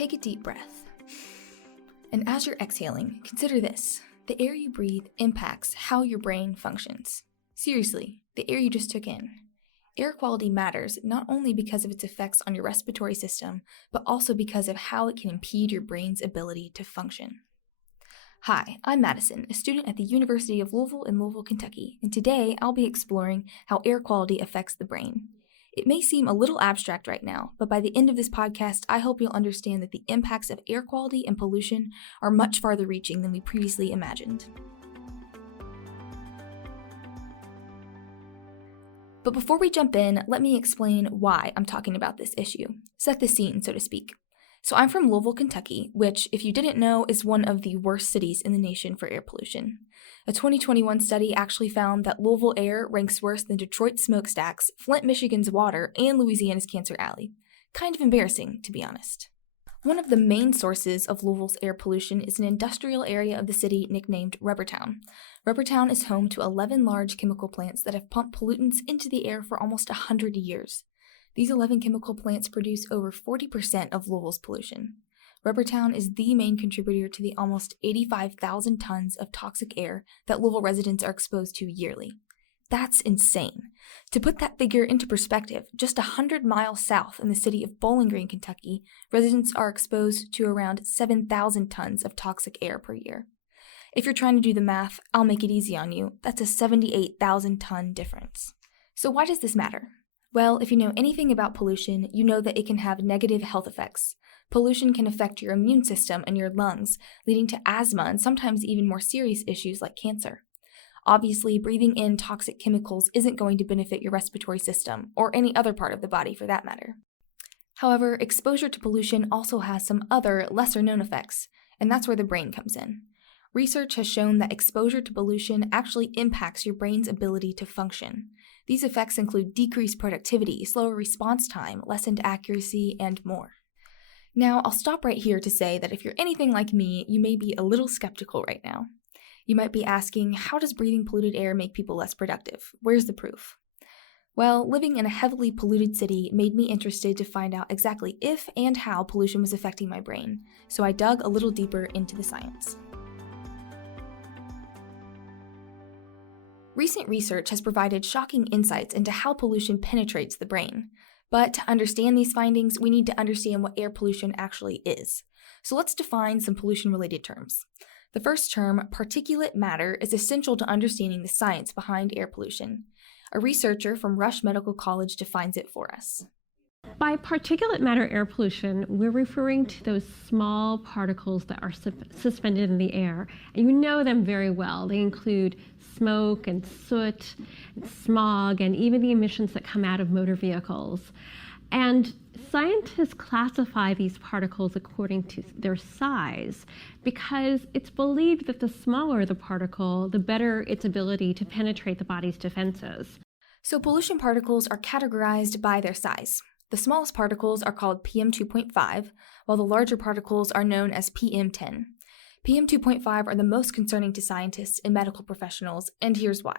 Take a deep breath. And as you're exhaling, consider this. The air you breathe impacts how your brain functions. Seriously, the air you just took in. Air quality matters not only because of its effects on your respiratory system, but also because of how it can impede your brain's ability to function. Hi, I'm Madison, a student at the University of Louisville in Louisville, Kentucky, and today I'll be exploring how air quality affects the brain. It may seem a little abstract right now, but by the end of this podcast, I hope you'll understand that the impacts of air quality and pollution are much farther reaching than we previously imagined. But before we jump in, let me explain why I'm talking about this issue. Set the scene, so to speak. So I'm from Louisville, Kentucky, which, if you didn't know, is one of the worst cities in the nation for air pollution. A 2021 study actually found that Louisville air ranks worse than Detroit's smokestacks, Flint, Michigan's water, and Louisiana's Cancer Alley. Kind of embarrassing, to be honest. One of the main sources of Louisville's air pollution is an industrial area of the city nicknamed Rubbertown. Rubbertown is home to 11 large chemical plants that have pumped pollutants into the air for almost 100 years. These 11 chemical plants produce over 40% of Louisville's pollution. Rubbertown is the main contributor to the almost 85,000 tons of toxic air that Louisville residents are exposed to yearly. That's insane. To put that figure into perspective, just 100 miles south in the city of Bowling Green, Kentucky, residents are exposed to around 7,000 tons of toxic air per year. If you're trying to do the math, I'll make it easy on you. That's a 78,000 ton difference. So why does this matter? Well, if you know anything about pollution, you know that it can have negative health effects. Pollution can affect your immune system and your lungs, leading to asthma and sometimes even more serious issues like cancer. Obviously, breathing in toxic chemicals isn't going to benefit your respiratory system, or any other part of the body for that matter. However, exposure to pollution also has some other, lesser-known effects, and that's where the brain comes in. Research has shown that exposure to pollution actually impacts your brain's ability to function. These effects include decreased productivity, slower response time, lessened accuracy, and more. Now, I'll stop right here to say that if you're anything like me, you may be a little skeptical right now. You might be asking, how does breathing polluted air make people less productive? Where's the proof? Well, living in a heavily polluted city made me interested to find out exactly if and how pollution was affecting my brain, so I dug a little deeper into the science. Recent research has provided shocking insights into how pollution penetrates the brain. But to understand these findings, we need to understand what air pollution actually is. So let's define some pollution-related terms. The first term, particulate matter, is essential to understanding the science behind air pollution. A researcher from Rush Medical College defines it for us. By particulate matter air pollution, we're referring to those small particles that are suspended in the air. And you know them very well. They include smoke and soot and smog and even the emissions that come out of motor vehicles. And scientists classify these particles according to their size because it's believed that the smaller the particle, the better its ability to penetrate the body's defenses. So pollution particles are categorized by their size. The smallest particles are called PM2.5, while the larger particles are known as PM10. PM2.5 are the most concerning to scientists and medical professionals, and here's why.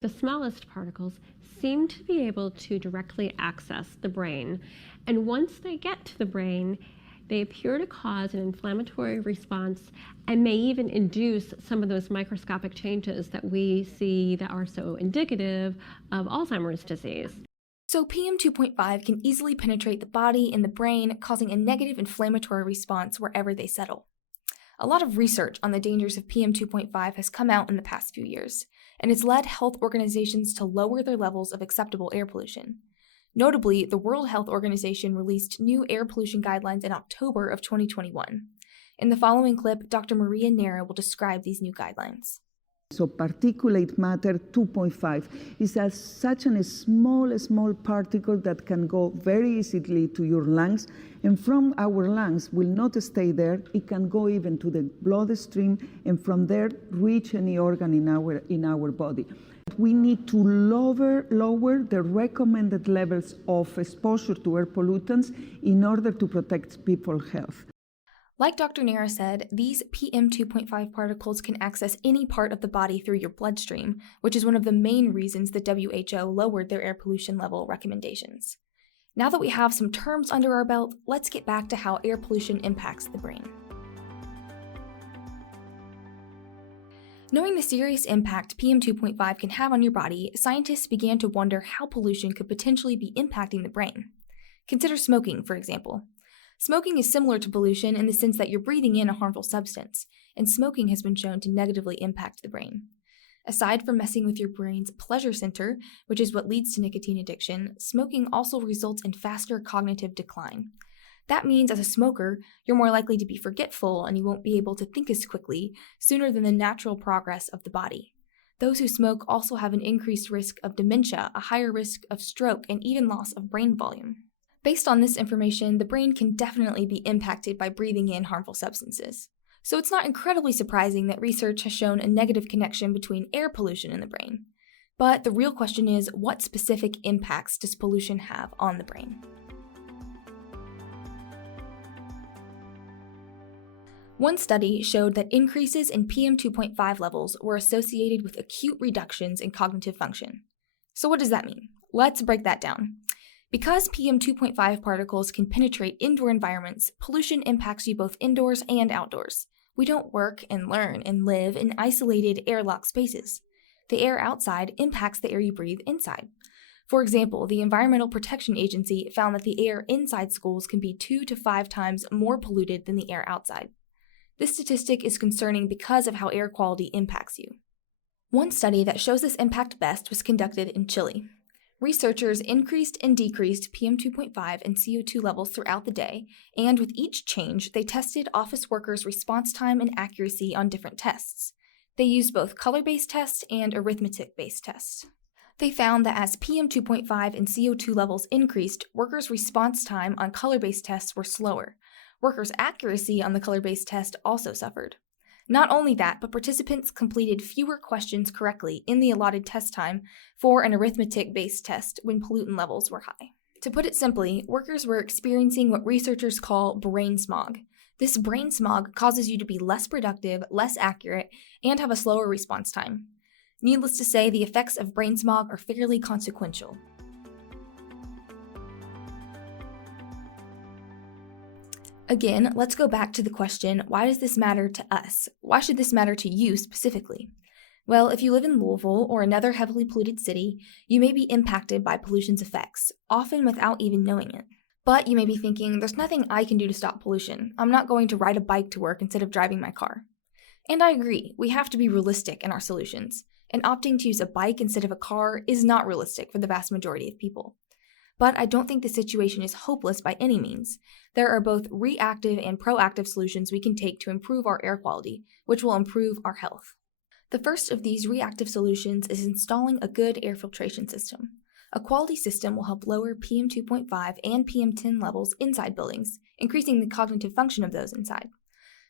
The smallest particles seem to be able to directly access the brain, and once they get to the brain, they appear to cause an inflammatory response and may even induce some of those microscopic changes that we see that are so indicative of Alzheimer's disease. So PM2.5 can easily penetrate the body and the brain, causing a negative inflammatory response wherever they settle. A lot of research on the dangers of PM2.5 has come out in the past few years, and it's led health organizations to lower their levels of acceptable air pollution. Notably, the World Health Organization released new air pollution guidelines in October of 2021. In the following clip, Dr. Maria Nera will describe these new guidelines. So particulate matter 2.5 is such a small particle that can go very easily to your lungs, and from our lungs will not stay there. It can go even to the bloodstream, and from there reach any organ in our body. We need to lower the recommended levels of exposure to air pollutants in order to protect people's health. Like Dr. Nera said, these PM2.5 particles can access any part of the body through your bloodstream, which is one of the main reasons the WHO lowered their air pollution level recommendations. Now that we have some terms under our belt, let's get back to how air pollution impacts the brain. Knowing the serious impact PM 2.5 can have on your body, scientists began to wonder how pollution could potentially be impacting the brain. Consider smoking, for example. Smoking is similar to pollution in the sense that you're breathing in a harmful substance, and smoking has been shown to negatively impact the brain. Aside from messing with your brain's pleasure center, which is what leads to nicotine addiction, smoking also results in faster cognitive decline. That means as a smoker, you're more likely to be forgetful and you won't be able to think as quickly sooner than the natural progress of the body. Those who smoke also have an increased risk of dementia, a higher risk of stroke, and even loss of brain volume. Based on this information, the brain can definitely be impacted by breathing in harmful substances. So it's not incredibly surprising that research has shown a negative connection between air pollution and the brain. But the real question is, what specific impacts does pollution have on the brain? One study showed that increases in PM 2.5 levels were associated with acute reductions in cognitive function. So what does that mean? Let's break that down. Because PM 2.5 particles can penetrate indoor environments, pollution impacts you both indoors and outdoors. We don't work and learn and live in isolated airlock spaces. The air outside impacts the air you breathe inside. For example, the Environmental Protection Agency found that the air inside schools can be 2 to 5 times more polluted than the air outside. This statistic is concerning because of how air quality impacts you. One study that shows this impact best was conducted in Chile. Researchers increased and decreased PM 2.5 and CO2 levels throughout the day, and with each change, they tested office workers' response time and accuracy on different tests. They used both color-based tests and arithmetic-based tests. They found that as PM 2.5 and CO2 levels increased, workers' response time on color-based tests were slower. Workers' accuracy on the color-based test also suffered. Not only that, but participants completed fewer questions correctly in the allotted test time for an arithmetic-based test when pollutant levels were high. To put it simply, workers were experiencing what researchers call brain smog. This brain smog causes you to be less productive, less accurate, and have a slower response time. Needless to say, the effects of brain smog are fairly consequential. Again, let's go back to the question, why does this matter to us? Why should this matter to you specifically? Well, if you live in Louisville or another heavily polluted city, you may be impacted by pollution's effects, often without even knowing it. But you may be thinking, there's nothing I can do to stop pollution. I'm not going to ride a bike to work instead of driving my car. And I agree, we have to be realistic in our solutions, and opting to use a bike instead of a car is not realistic for the vast majority of people. But I don't think the situation is hopeless by any means. There are both reactive and proactive solutions we can take to improve our air quality, which will improve our health. The first of these reactive solutions is installing a good air filtration system. A quality system will help lower PM 2.5 and PM 10 levels inside buildings, increasing the cognitive function of those inside.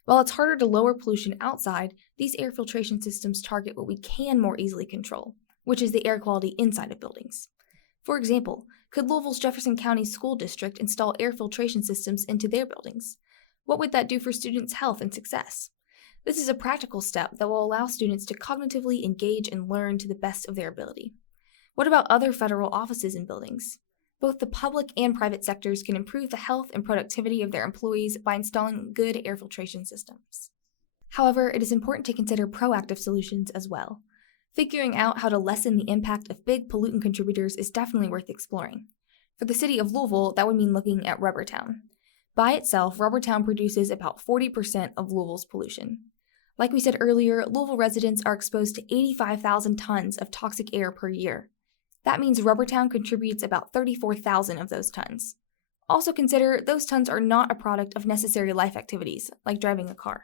While it's harder to lower pollution outside, these air filtration systems target what we can more easily control, which is the air quality inside of buildings. For example, could Louisville's Jefferson County School District install air filtration systems into their buildings? What would that do for students' health and success? This is a practical step that will allow students to cognitively engage and learn to the best of their ability. What about other federal offices and buildings? Both the public and private sectors can improve the health and productivity of their employees by installing good air filtration systems. However, it is important to consider proactive solutions as well. Figuring out how to lessen the impact of big pollutant contributors is definitely worth exploring. For the city of Louisville, that would mean looking at Rubbertown. By itself, Rubbertown produces about 40% of Louisville's pollution. Like we said earlier, Louisville residents are exposed to 85,000 tons of toxic air per year. That means Rubbertown contributes about 34,000 of those tons. Also consider those tons are not a product of necessary life activities, like driving a car.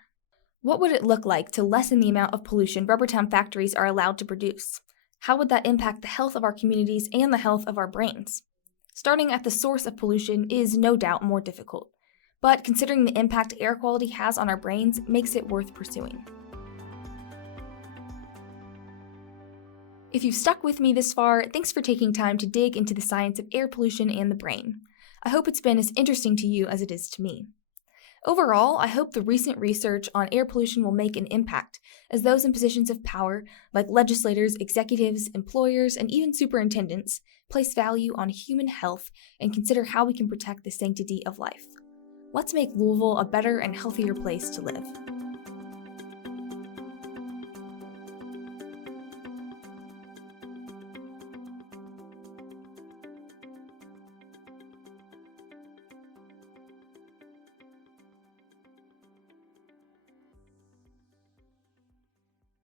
What would it look like to lessen the amount of pollution Rubbertown factories are allowed to produce? How would that impact the health of our communities and the health of our brains? Starting at the source of pollution is no doubt more difficult, but considering the impact air quality has on our brains makes it worth pursuing. If you've stuck with me this far, thanks for taking time to dig into the science of air pollution and the brain. I hope it's been as interesting to you as it is to me. Overall, I hope the recent research on air pollution will make an impact, as those in positions of power, like legislators, executives, employers, and even superintendents, place value on human health and consider how we can protect the sanctity of life. Let's make Louisville a better and healthier place to live.